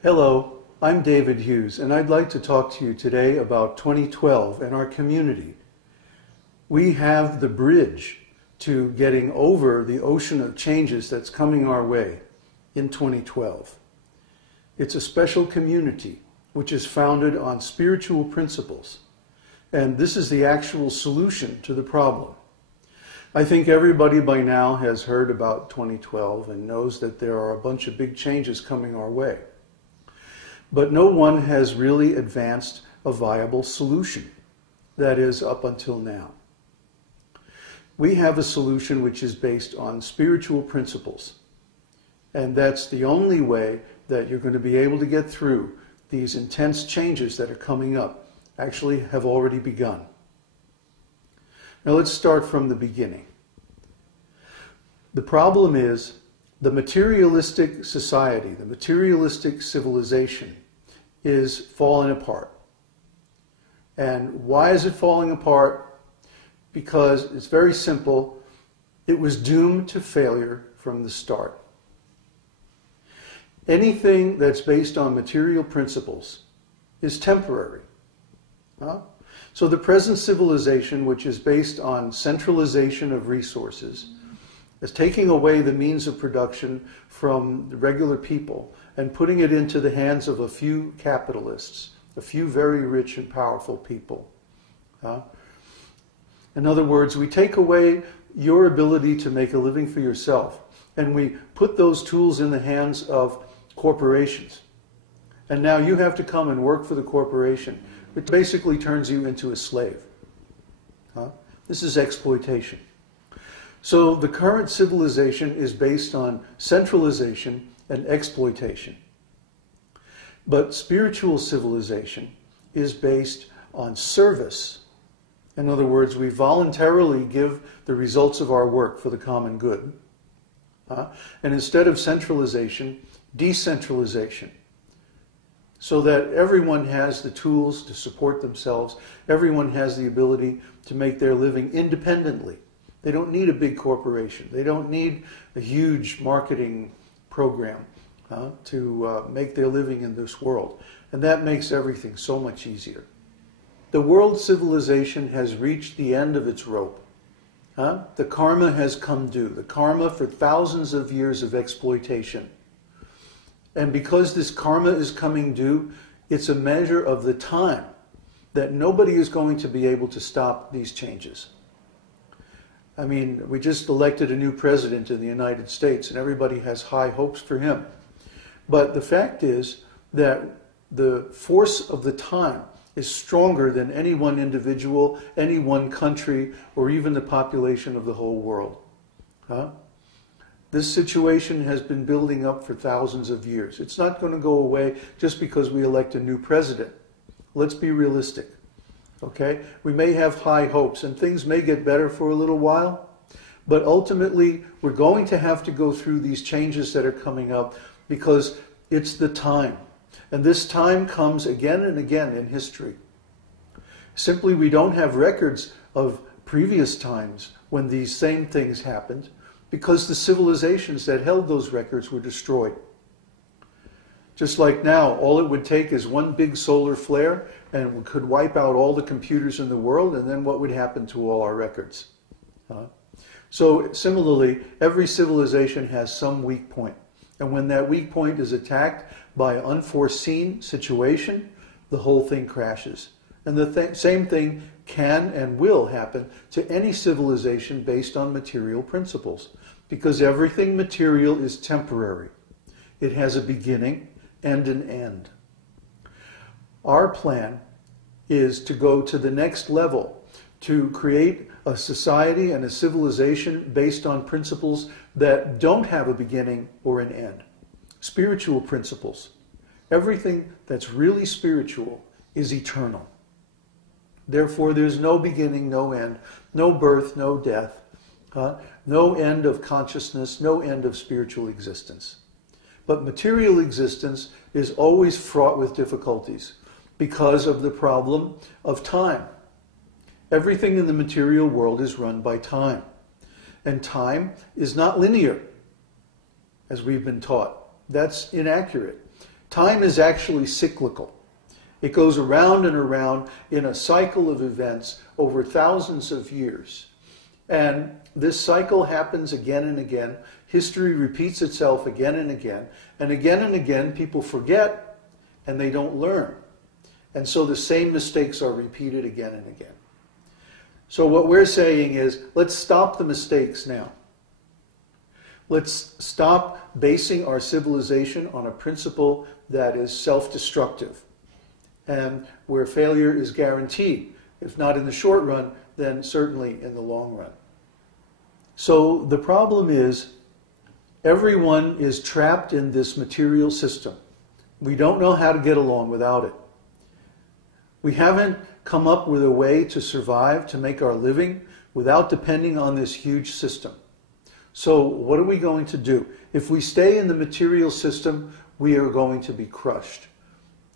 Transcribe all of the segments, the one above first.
Hello, I'm David Hughes, and I'd like to talk to you today about 2012 and our community. We have the bridge to getting over the ocean of changes that's coming our way in 2012. It's a special community which is founded on spiritual principles, and this is the actual solution to the problem. I think everybody by now has heard about 2012 and knows that there are a bunch of big changes coming our way. But no one has really advanced a viable solution, that is, up until now. We have a solution which is based on spiritual principles, and that's the only way that you're going to be able to get through these intense changes that are coming up, actually have already begun. Now let's start from the beginning. The problem is the materialistic society, the materialistic civilization is falling apart. And why is it falling apart? Because it's very simple. It was doomed to failure from the start. Anything that's based on material principles is temporary. So the present civilization, which is based on centralization of resources, is taking away the means of production from the regular people and putting it into the hands of a few capitalists, a few very rich and powerful people. In other words, we take away your ability to make a living for yourself, and we put those tools in the hands of corporations. And now you have to come and work for the corporation, which basically turns you into a slave. This is exploitation. So the current civilization is based on centralization and exploitation. But spiritual civilization is based on service. In other words, we voluntarily give the results of our work for the common good. And instead of centralization, decentralization. So that everyone has the tools to support themselves. Everyone has the ability to make their living independently. They don't need a big corporation. They don't need a huge marketing program to make their living in this world. And that makes everything so much easier. The world civilization has reached the end of its rope. The karma has come due. The karma for thousands of years of exploitation. And because this karma is coming due, it's a measure of the time that nobody is going to be able to stop these changes. I mean, we just elected a new president in the United States, and everybody has high hopes for him. But the fact is that the force of the time is stronger than any one individual, any one country, or even the population of the whole world. This situation has been building up for thousands of years. It's not going to go away just because we elect a new president. Let's be realistic. Okay? We may have high hopes and things may get better for a little while, but ultimately we're going to have to go through these changes that are coming up because it's the time. And this time comes again and again in history. Simply, we don't have records of previous times when these same things happened because the civilizations that held those records were destroyed. Just like now, all it would take is one big solar flare and we could wipe out all the computers in the world, and then what would happen to all our records? So similarly, every civilization has some weak point. And when that weak point is attacked by an unforeseen situation, the whole thing crashes. And the same thing can and will happen to any civilization based on material principles, because everything material is temporary. It has a beginning and an end. Our plan is to go to the next level, to create a society and a civilization based on principles that don't have a beginning or an end. Spiritual principles. Everything that's really spiritual is eternal. Therefore, there's no beginning, no end, no birth, no death, no end of consciousness, no end of spiritual existence. But material existence is always fraught with difficulties because of the problem of time. Everything in the material world is run by time. And time is not linear, as we've been taught. That's inaccurate. Time is actually cyclical. It goes around and around in a cycle of events over thousands of years. And this cycle happens again and again. History repeats itself again and again. And again people forget and they don't learn. And so the same mistakes are repeated again and again. So what we're saying is, let's stop the mistakes now. Let's stop basing our civilization on a principle that is self-destructive and where failure is guaranteed. If not in the short run, then certainly in the long run. So the problem is, everyone is trapped in this material system. We don't know how to get along without it. We haven't come up with a way to survive, to make our living, without depending on this huge system. So what are we going to do? If we stay in the material system, we are going to be crushed.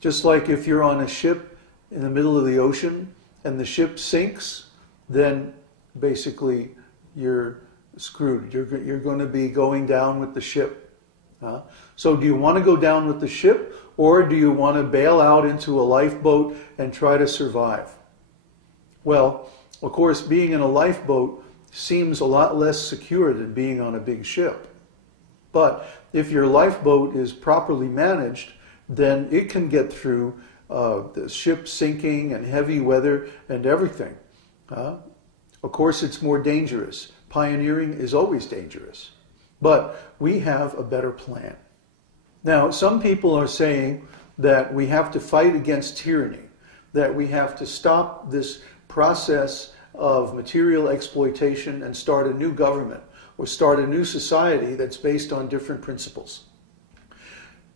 Just like if you're on a ship in the middle of the ocean and the ship sinks, then basically you're screwed. You're going to be going down with the ship. So do you want to go down with the ship, or do you want to bail out into a lifeboat and try to survive? Well, of course, being in a lifeboat seems a lot less secure than being on a big ship. But if your lifeboat is properly managed, then it can get through the ship sinking and heavy weather and everything. Of course, it's more dangerous. Pioneering is always dangerous. But we have a better plan. Now, some people are saying that we have to fight against tyranny, that we have to stop this process of material exploitation and start a new government or start a new society that's based on different principles.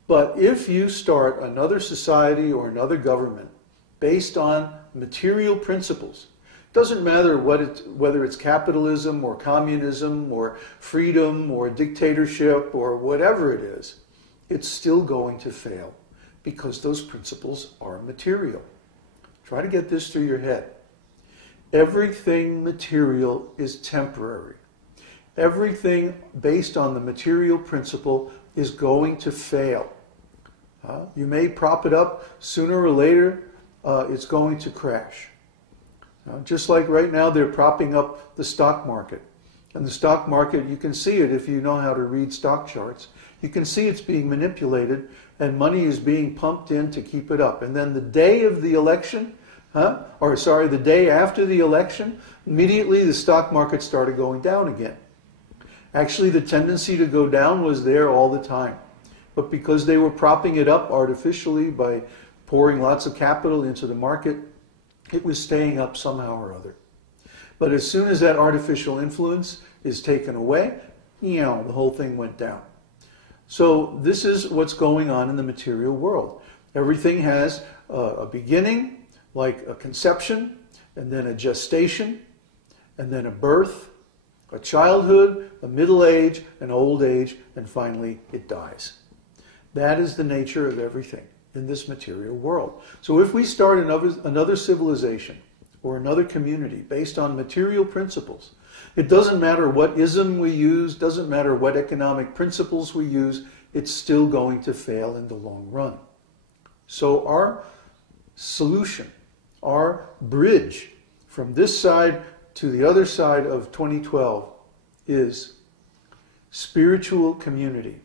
But if you start another society or another government based on material principles, doesn't matter whether it's capitalism or communism or freedom or dictatorship or whatever it is, it's still going to fail because those principles are material. Try to get this through your head. Everything material is temporary. Everything based on the material principle is going to fail. You may prop it up, sooner or later it's going to crash. Just like right now they're propping up the stock market. And the stock market, you can see it if you know how to read stock charts. You can see it's being manipulated and money is being pumped in to keep it up. And then the day of the election, the day after the election, immediately the stock market started going down again. Actually, the tendency to go down was there all the time. But because they were propping it up artificially by pouring lots of capital into the market, it was staying up somehow or other. But as soon as that artificial influence is taken away, the whole thing went down. So this is what's going on in the material world. Everything has a beginning, like a conception, and then a gestation, and then a birth, a childhood, a middle age, an old age, and finally it dies. That is the nature of everything in this material world. So if we start another civilization or another community based on material principles, it doesn't matter what ism we use, doesn't matter what economic principles we use, it's still going to fail in the long run. So our solution, our bridge from this side to the other side of 2012 is spiritual community.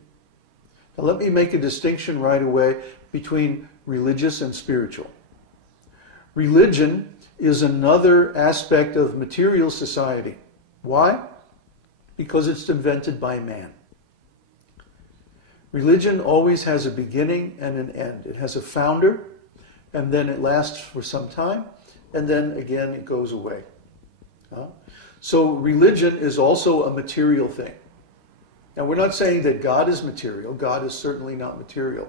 Now let me make a distinction right away between religious and spiritual. Religion is another aspect of material society. Why? Because it's invented by man. Religion always has a beginning and an end. It has a founder, and then it lasts for some time, and then again it goes away. So religion is also a material thing. Now we're not saying that God is material. God is certainly not material.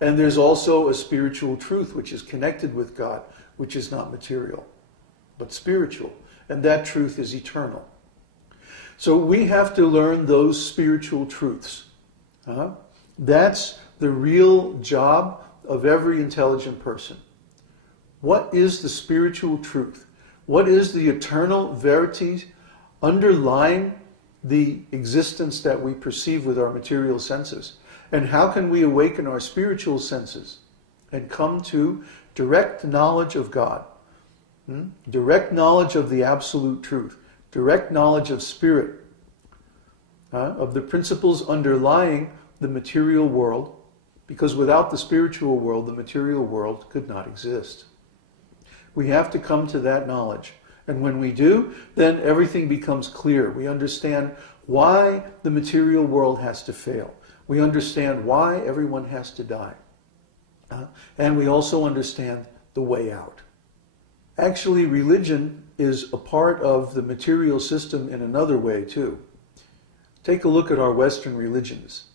And there's also a spiritual truth which is connected with God, which is not material, but spiritual. And that truth is eternal. So we have to learn those spiritual truths. That's the real job of every intelligent person. What is the spiritual truth? What is the eternal verity underlying the existence that we perceive with our material senses? And how can we awaken our spiritual senses and come to direct knowledge of God? Direct knowledge of the absolute truth. Direct knowledge of spirit. Of the principles underlying the material world. Because without the spiritual world, the material world could not exist. We have to come to that knowledge. And when we do, then everything becomes clear. We understand why the material world has to fail. We understand why everyone has to die. And we also understand the way out. Actually, religion is a part of the material system in another way too. Take a look at our Western religions.